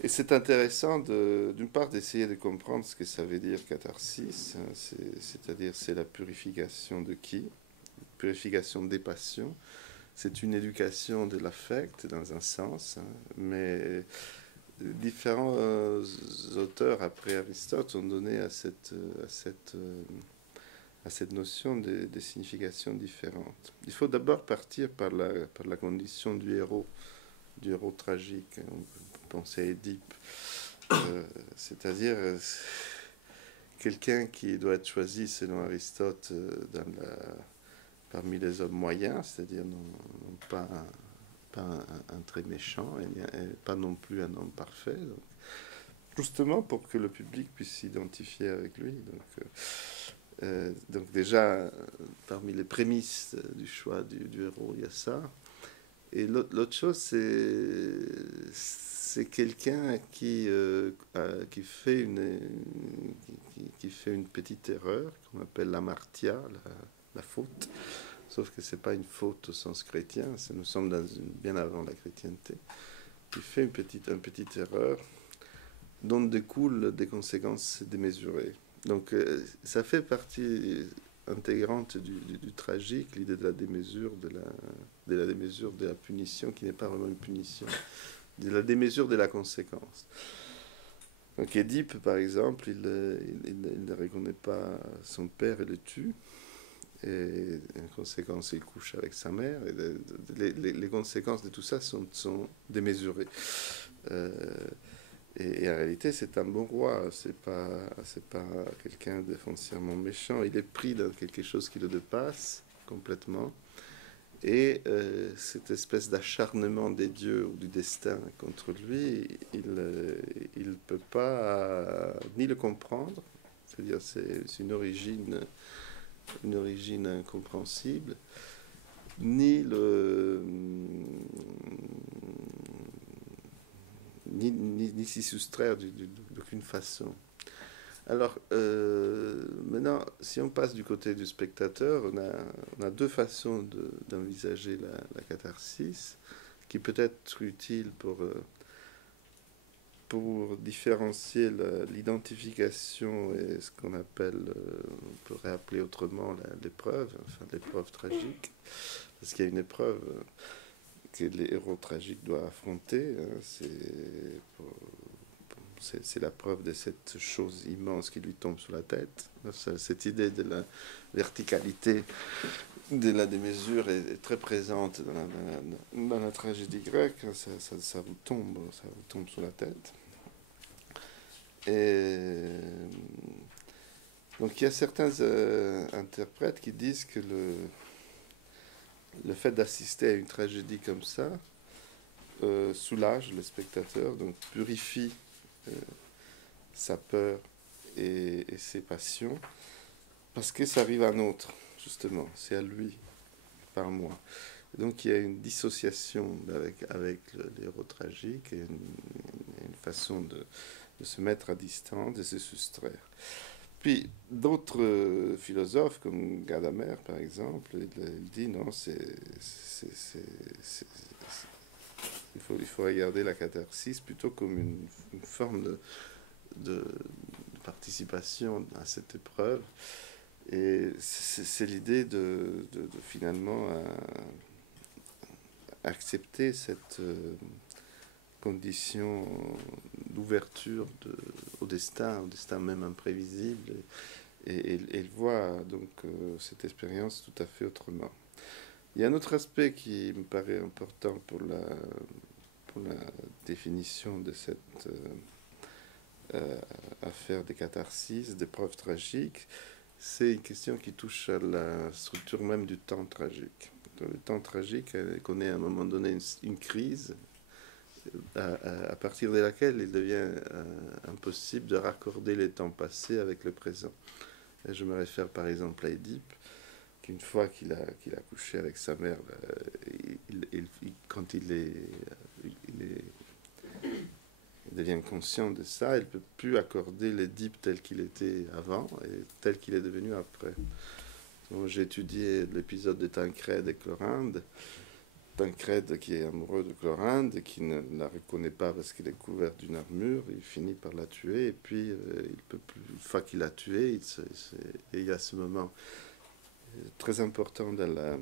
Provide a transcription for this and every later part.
Et c'est intéressant d'une part d'essayer de comprendre ce que ça veut dire catharsis, hein, c'est-à-dire c'est la purification de qui? Purification des passions. C'est une éducation de l'affect dans un sens, hein, mais différents auteurs après Aristote ont donné à cette notion des significations différentes. Il faut d'abord partir par la condition du héros tragique. On peut penser à Édipe, c'est-à-dire quelqu'un qui doit être choisi selon Aristote parmi les hommes moyens, c'est-à-dire non pas un très méchant et pas non plus un homme parfait. Donc, justement pour que le public puisse s'identifier avec lui. Donc déjà, parmi les prémices du choix du héros, il y a ça. Et l'autre chose, c'est quelqu'un qui fait une petite erreur qu'on appelle l'amartia, la faute. Sauf que c'est pas une faute au sens chrétien, nous sommes bien avant la chrétienté. Qui fait une petite erreur dont découlent des conséquences démesurées. Donc ça fait partie intégrante du tragique, l'idée de la démesure, de la démesure de la punition, qui n'est pas vraiment une punition, de la démesure de la conséquence. Donc Édipe, par exemple, il ne reconnaît pas son père et le tue, et en conséquence, il couche avec sa mère, et les conséquences de tout ça sont démesurées. Euh, et en réalité, c'est un bon roi, c'est pas quelqu'un de foncièrement méchant. Il est pris dans quelque chose qui le dépasse complètement. Et cette espèce d'acharnement des dieux ou du destin contre lui, il ne peut pas ni le comprendre, c'est-à-dire c'est une origine incompréhensible, ni le ni s'y soustraire d'aucune façon. Alors, maintenant, si on passe du côté du spectateur, on a deux façons d'envisager la catharsis, qui peut être utile pour différencier l'identification et ce qu'on appelle, on pourrait appeler autrement l'épreuve, enfin l'épreuve tragique, parce qu'il y a une épreuve que les héros tragiques doivent affronter, hein, c'est la preuve de cette chose immense qui lui tombe sur la tête. Cette idée de la verticalité de la démesure est très présente dans la tragédie grecque. Ça vous tombe sur la tête. Et donc il y a certains interprètes qui disent que le fait d'assister à une tragédie comme ça soulage le spectateur, donc purifie euh, sa peur et ses passions, parce que ça arrive à un autre, justement, c'est à lui, par moi. Donc il y a une dissociation avec les héros tragiques et une façon de se mettre à distance, de se soustraire. Puis d'autres philosophes, comme Gadamer par exemple, il dit non, il faut regarder la catharsis plutôt comme une forme de participation à cette épreuve. Et c'est l'idée de finalement accepter cette condition d'ouverture au destin même imprévisible, et voit donc cette expérience tout à fait autrement. Il y a un autre aspect qui me paraît important pour la définition de cette affaire des catharsis, des preuves tragiques. C'est une question qui touche à la structure même du temps tragique. Dans le temps tragique, elle connaît à un moment donné une crise à partir de laquelle il devient impossible de raccorder les temps passés avec le présent. Et je me réfère par exemple à Édipe, qu'une fois qu'il a couché avec sa mère, quand il devient conscient de ça, il ne peut plus accorder l'Édipe tel qu'il était avant et tel qu'il est devenu après. Donc, j'ai étudié l'épisode de Tancrède et Clorinde, Tancrède qui est amoureux de Clorinda, qui ne la reconnaît pas parce qu'il est couvert d'une armure, il finit par la tuer, et puis il peut plus, une fois qu'il l'a tuée, et il y a ce moment très important dans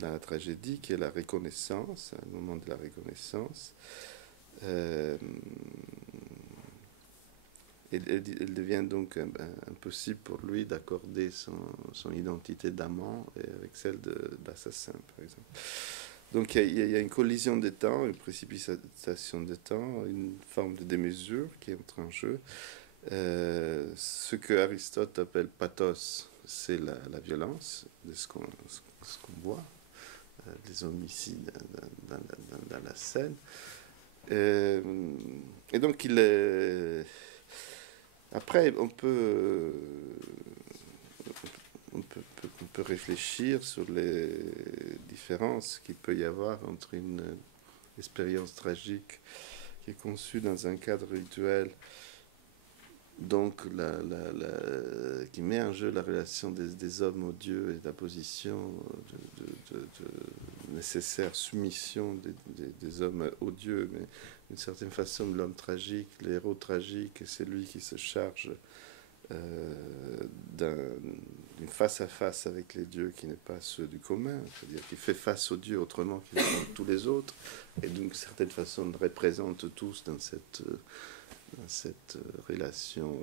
la tragédie qui est la reconnaissance, un moment de la reconnaissance. Il devient donc impossible pour lui d'accorder son identité d'amant avec celle d'assassin, par exemple. Donc il y a une collision des temps, une précipitation des temps, une forme de démesure qui entre en jeu. Ce que Aristote appelle pathos, c'est la violence de ce qu'on voit, les homicides dans la scène. Et donc il est... Après, on peut réfléchir sur les différences qu'il peut y avoir entre une expérience tragique qui est conçue dans un cadre rituel, donc qui met en jeu la relation des hommes aux dieux et la position de nécessaire soumission des hommes aux dieux, mais d'une certaine façon l'homme tragique, l'héros tragique, c'est lui qui se charge d'une face-à-face avec les dieux qui n'est pas ceux du commun, c'est-à-dire qui fait face aux dieux autrement qu'ils font tous les autres, et d'une certaine façon les représente tous dans cette relation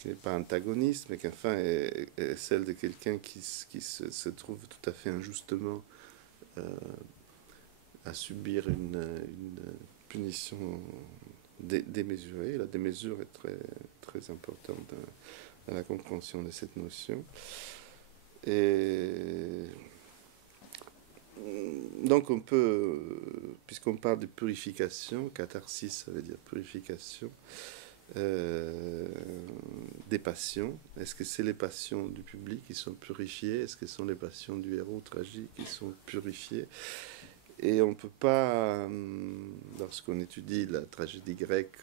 qui n'est pas antagoniste, mais qui enfin est celle de quelqu'un qui se trouve tout à fait injustement à subir une punition démesurée. La démesure est très, très importante dans la compréhension de cette notion. Et donc on peut, puisqu'on parle de purification, catharsis ça veut dire purification, des passions. Est-ce que c'est les passions du public qui sont purifiées? Est-ce que ce sont les passions du héros tragique qui sont purifiées? Et on ne peut pas, lorsqu'on étudie la tragédie grecque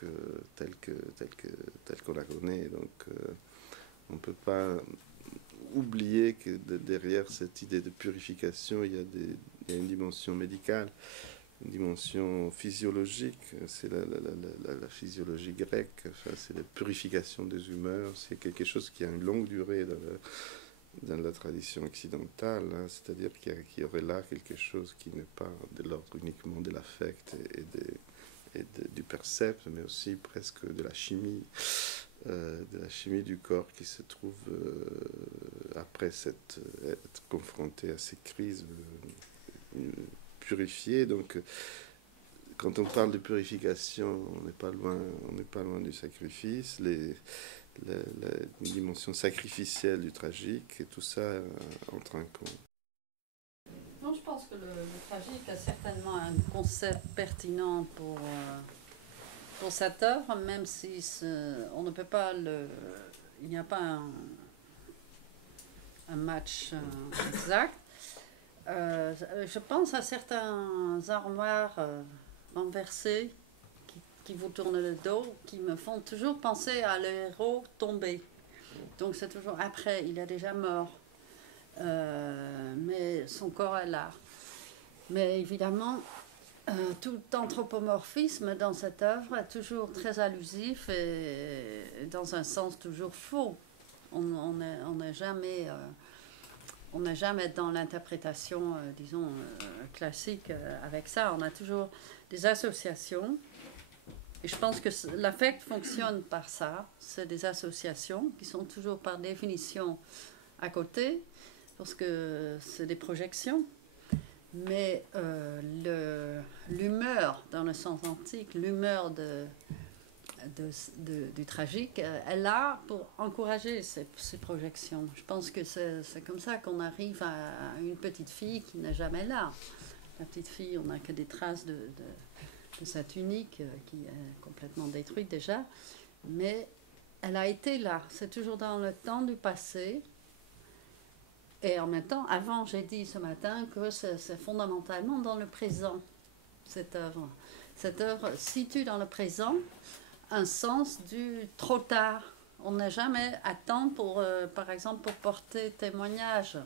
telle qu'on la connaît, donc on ne peut pas oublier que derrière cette idée de purification, il y a une dimension médicale, une dimension physiologique. C'est la physiologie grecque, enfin, c'est la purification des humeurs, c'est quelque chose qui a une longue durée dans la tradition occidentale, hein, c'est-à-dire qu'il y aurait là quelque chose qui n'est pas de l'ordre uniquement de l'affect et du percept, mais aussi presque de la chimie du corps qui se trouve après être confronté à ces crises purifiées. Donc, quand on parle de purification, on n'est pas loin du sacrifice. La dimension sacrificielle du tragique, et tout ça entre en compte. Non, je pense que le tragique a certainement un concept pertinent pour cette œuvre, même si on ne peut pas il n'y a pas un match exact. Je pense à certains armoires renversés qui vous tournent le dos, qui me font toujours penser à le héros tombé. Donc c'est toujours après, il est déjà mort, mais son corps est là. Mais évidemment, tout anthropomorphisme dans cette œuvre est toujours très allusif et dans un sens toujours faux. On n'est jamais dans l'interprétation, disons, classique avec ça. On a toujours des associations. Et je pense que l'affect fonctionne par ça. C'est des associations qui sont toujours par définition à côté, parce que c'est des projections. Mais l'humeur, dans le sens antique, l'humeur du tragique, est là pour encourager ces projections. Je pense que c'est comme ça qu'on arrive à une petite fille qui n'est jamais là. La petite fille, on n'a que des traces de sa tunique qui est complètement détruite déjà, mais elle a été là. C'est toujours dans le temps du passé. Et en même temps, avant, j'ai dit ce matin que c'est fondamentalement dans le présent, cette œuvre. Cette œuvre situe dans le présent un sens du trop tard. on n'est jamais à temps pour, par exemple, pour porter témoignage.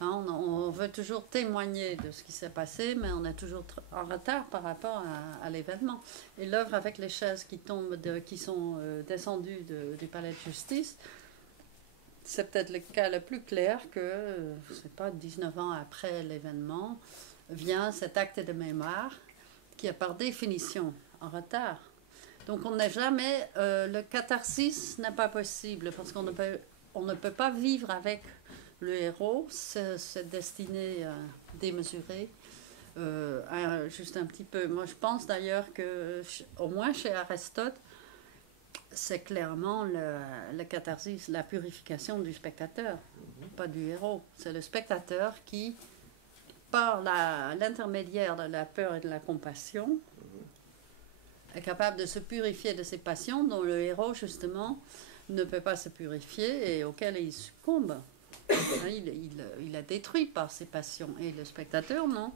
Hein, on veut toujours témoigner de ce qui s'est passé, mais on est toujours en retard par rapport à l'événement. Et l'œuvre avec les chaises qui tombent, qui sont descendues du palais de justice, c'est peut-être le cas le plus clair que, je ne sais pas, 19 ans après l'événement, vient cet acte de mémoire qui est par définition en retard. Donc on n'est jamais, le catharsis n'est pas possible parce qu'on ne peut pas vivre avec le héros, cette destinée démesurée, juste un petit peu. Moi je pense d'ailleurs que, au moins chez Aristote, c'est clairement le catharsis, la purification du spectateur, pas du héros. C'est le spectateur qui, par l'intermédiaire de la peur et de la compassion, est capable de se purifier de ses passions dont le héros, justement, ne peut pas se purifier et auquel il succombe. Il est détruit par ses passions et le spectateur, non.